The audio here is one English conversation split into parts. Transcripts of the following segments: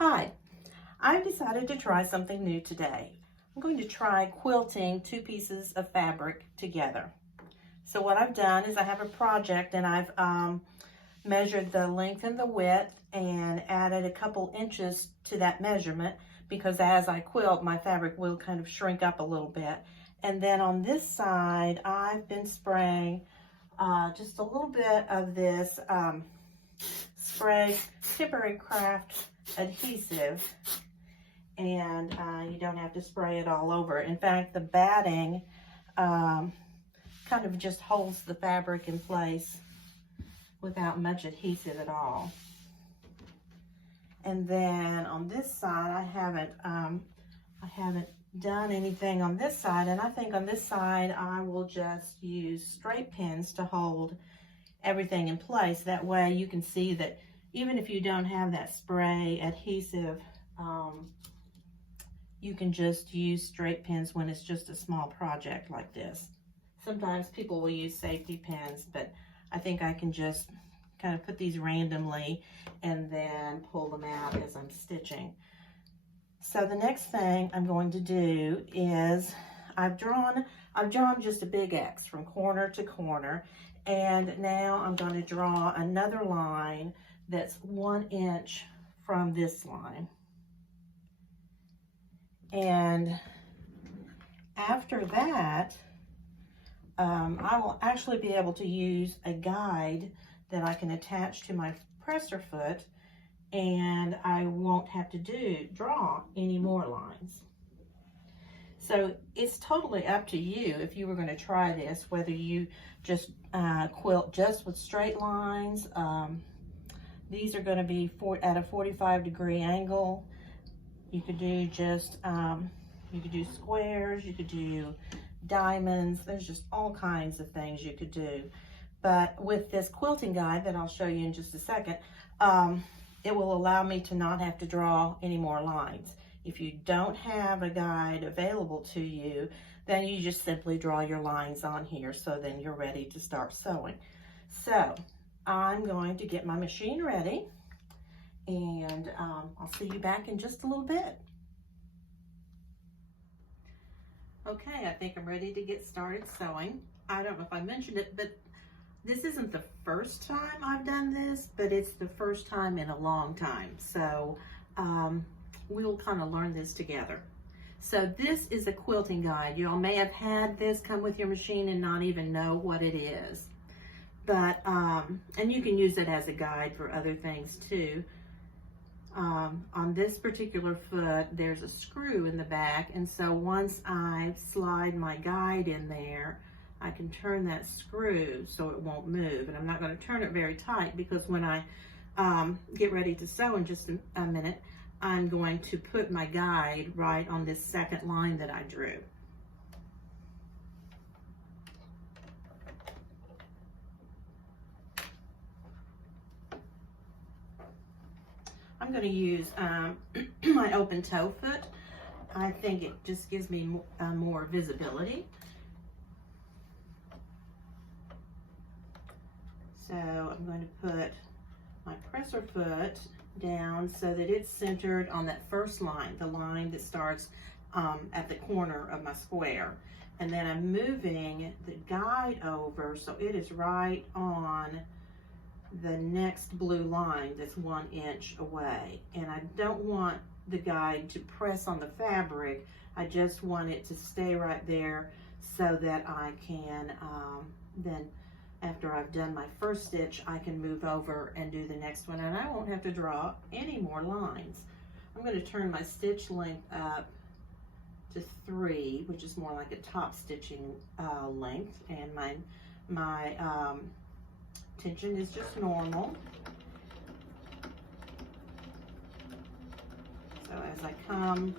Hi, I've decided to try something new today. I'm going to try quilting two pieces of fabric together. So what I've done is I have a project and I've measured the length and the width and added a couple inches to that measurement because as I quilt, my fabric will kind of shrink up a little bit. And then on this side, I've been spraying just a little bit of this spray temporary craft adhesive, and you don't have to spray it all over. In fact, the batting kind of just holds the fabric in place without much adhesive at all. And then on this side, I haven't done anything on this side, and I think on this side I will just use straight pins to hold everything in place. That way you can see that even if you don't have that spray adhesive, you can just use straight pins when it's just a small project like this. Sometimes people will use safety pins, but I think I can just kind of put these randomly and then pull them out as I'm stitching. So the next thing I'm going to do is I've drawn just a big X from corner to corner, and now I'm going to draw another line that's 1 inch from this line. And after that, I will actually be able to use a guide that I can attach to my presser foot, and I won't have to draw any more lines. So it's totally up to you if you were going to try this, whether you just quilt just with straight lines. These are going to be at a 45-degree angle. You could do just, you could do squares, you could do diamonds. There's just all kinds of things you could do. But with this quilting guide that I'll show you in just a second, it will allow me to not have to draw any more lines. If you don't have a guide available to you, then you just simply draw your lines on here, so then you're ready to start sewing. So I'm going to get my machine ready, and I'll see you back in just a little bit. Okay, I think I'm ready to get started sewing. I don't know if I mentioned it, but this isn't the first time I've done this, but it's the first time in a long time. So we'll kind of learn this together. So this is a quilting guide. You all may have had this come with your machine and not even know what it is. But, and you can use it as a guide for other things too. On this particular foot, there's a screw in the back, and so once I slide my guide in there, I can turn that screw so it won't move. And I'm not going to turn it very tight because when I get ready to sew in just a minute, I'm going to put my guide right on this second line that I drew. I'm going to use my open toe foot. I think it just gives me more visibility. So I'm going to put my presser foot down so that it's centered on that first line, the line that starts at the corner of my square. And then I'm moving the guide over so it is right on the next blue line that's 1 inch away. And I don't want the guide to press on the fabric. I just want it to stay right there so that I can then after I've done my first stitch, I can move over and do the next one, and I won't have to draw any more lines. I'm going to turn my stitch length up to 3, which is more like a top stitching length, and my tension is just normal. So as I come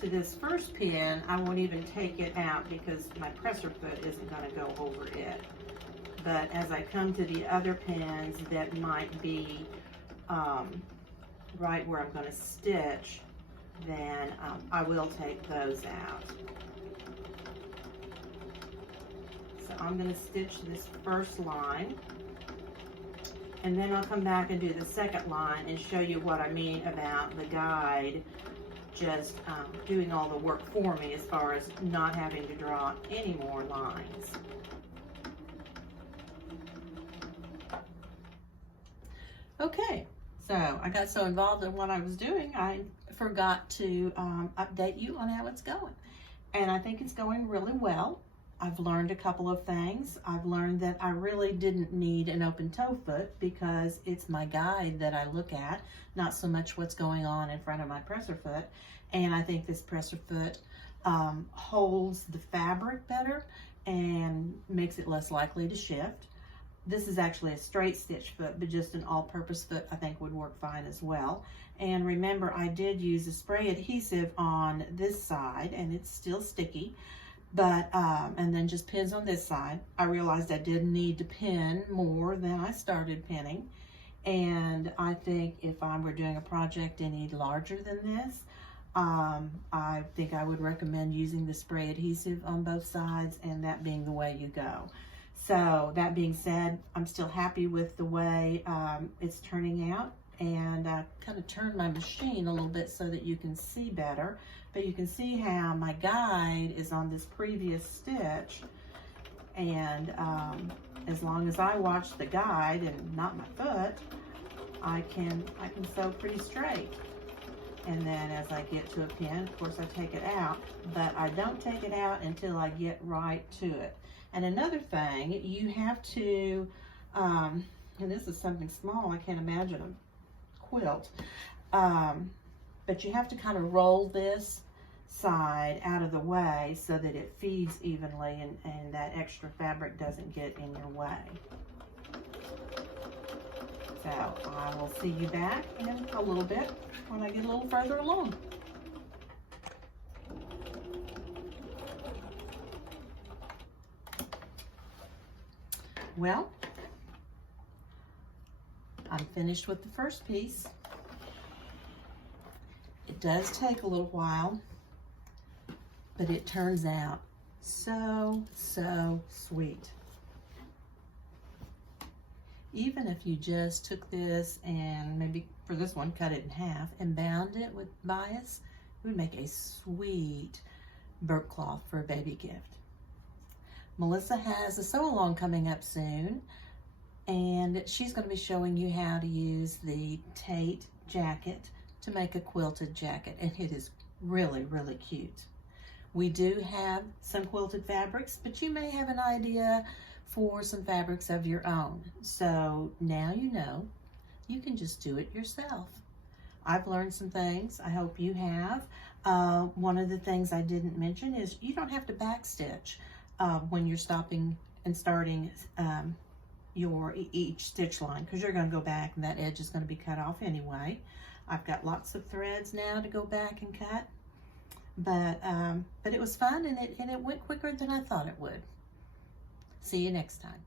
to this first pin, I won't even take it out because my presser foot isn't going to go over it. But as I come to the other pins that might be right where I'm going to stitch, then I will take those out. So I'm going to stitch this first line. And then I'll come back and do the second line and show you what I mean about the guide just doing all the work for me as far as not having to draw any more lines. Okay, so I got so involved in what I was doing, I forgot to update you on how it's going. And I think it's going really well. I've learned a couple of things. I've learned that I really didn't need an open toe foot because it's my guide that I look at, not so much what's going on in front of my presser foot. And I think this presser foot holds the fabric better and makes it less likely to shift. This is actually a straight stitch foot, but just an all-purpose foot I think would work fine as well. And remember, I did use a spray adhesive on this side, and it's still sticky. But, and then just pins on this side. I realized I did need to pin more than I started pinning. And I think if I were doing a project any larger than this, I think I would recommend using the spray adhesive on both sides and that being the way you go. So that being said, I'm still happy with the way it's turning out. And I kind of turned my machine a little bit so that you can see better. But you can see how my guide is on this previous stitch. And as long as I watch the guide and not my foot, I can sew pretty straight. And then as I get to a pin, of course I take it out. But I don't take it out until I get right to it. And another thing, you have to, and this is something small, I can't imagine a quilt, but you have to kind of roll this side out of the way so that it feeds evenly and that extra fabric doesn't get in your way. So I will see you back in a little bit when I get a little further along. Well, I'm finished with the first piece. It does take a little while, but it turns out so sweet. Even if you just took this and maybe for this one cut it in half and bound it with bias, it would make a sweet burp cloth for a baby gift. Melissa has a sew along coming up soon, and she's going to be showing you how to use the Tate jacket to make a quilted jacket, and it is really cute. We do have some quilted fabrics, but you may have an idea for some fabrics of your own. So now you know, you can just do it yourself. I've learned some things. I hope you have. One of the things I didn't mention is you don't have to backstitch when you're stopping and starting each stitch line, because you're going to go back and that edge is going to be cut off anyway. I've got lots of threads now to go back and cut, but it was fun and it went quicker than I thought it would. See you next time.